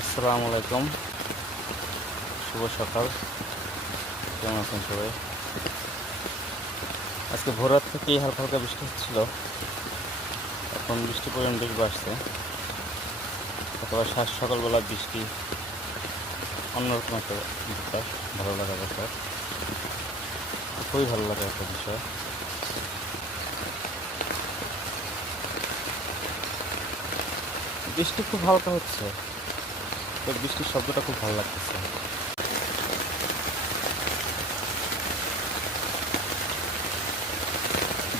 আসসালামু আলাইকুম। শুভ সকাল। কেমন আছেন সবাই? আজকে ভোর রাত থেকেই হালকা হালকা বৃষ্টি হচ্ছিল। এখন বৃষ্টি পরিমাণ বেশ বাড়ছে। অথবা সাত সকালবেলা বৃষ্টি অন্যরকম একটা ব্যাপার ভালো লাগা ব্যাপার। খুবই ভালো লাগা একটা বিষয়। বৃষ্টি খুব হালকা হচ্ছে। তো বৃষ্টির শব্দটা খুব ভালো লাগতেছে।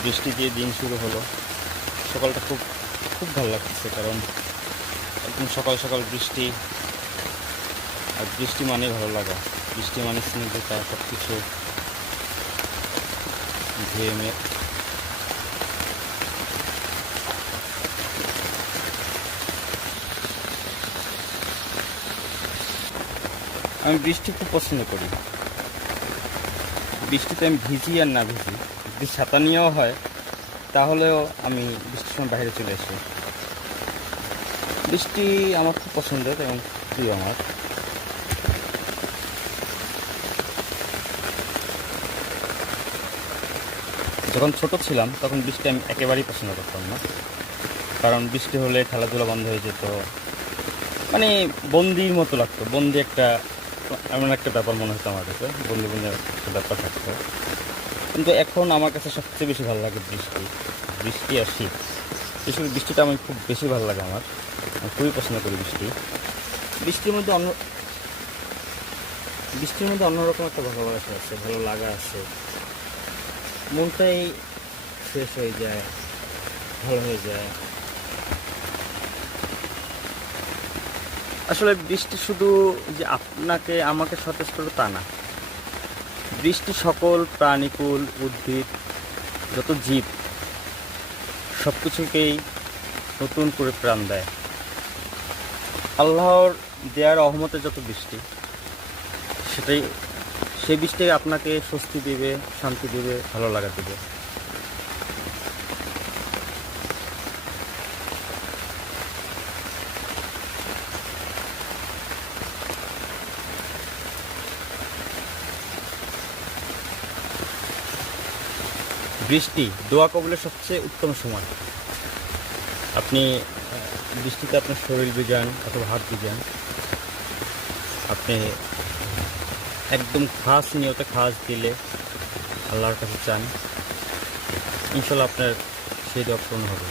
বৃষ্টি দিয়ে দিন শুরু হলো। সকালটা খুব খুব ভালো লাগতেছে কারণ একদম সকাল সকাল বৃষ্টি আর বৃষ্টি মানে ভালো লাগা। বৃষ্টি মানে স্নিগ্ধতা সব কিছু ঘেমে আমি বৃষ্টি খুব পছন্দ করি। বৃষ্টিতে আমি ভিজি আর না ভিজি। যদি ছাতা নিয়েও হয়, তাহলেও আমি বৃষ্টির সময় বাইরে চলে আসি। বৃষ্টি আমার খুব পছন্দের এবং প্রিয় আমার। যখন ছোট ছিলাম, তখন বৃষ্টি আমি একেবারেই পছন্দ করতাম না। কারণ বৃষ্টি হলে খেলাধুলা বন্ধ হয়ে যেত। মানে বন্দির মতো লাগতো। বন্দি একটা এমন একটা ব্যাপার মনে হতো আমার কাছে বন্দি বন্দি একটা ব্যাপার থাকতো কিন্তু এখন আমার কাছে সবচেয়ে বেশি ভালো লাগে বৃষ্টি বৃষ্টি আর শীত। বিশেষ করে বৃষ্টিটা আমার খুব বেশি ভালো লাগে আমার, আমি খুবই পছন্দ করি বৃষ্টি। বৃষ্টির মধ্যে অন্য, বৃষ্টির মধ্যে অন্যরকম একটা ভালোবাসা আছে, ভালো লাগা আছে। মনটাই ফ্রেশ হয়ে যায়, ভালো হয়ে যায়। আসলে বৃষ্টি শুধু যে আপনাকে, আমাকে সতেজ করবে তা না। বৃষ্টি সকল প্রাণীকুল, উদ্ভিদ, যত জীব সব কিছুকেই নতুন করে প্রাণ দেয়। আল্লাহর দেয়ার অহমতে যত বৃষ্টি, সেটাই সেই বৃষ্টি আপনাকে স্বস্তি দেবে, শান্তি দেবে, ভালো লাগা দেবে। বৃষ্টি, দোয়া কবলের সবচেয়ে উত্তম সময়। আপনি বৃষ্টিতে আপনার শরীর ভিজান অথবা হাত ভিজান। আপনি একদম খাস নিয়তে খাস দিলে আল্লাহর কাছে চান। ইনশাল্লাহ আপনার সেই দোয়া পূর্ণ হবে।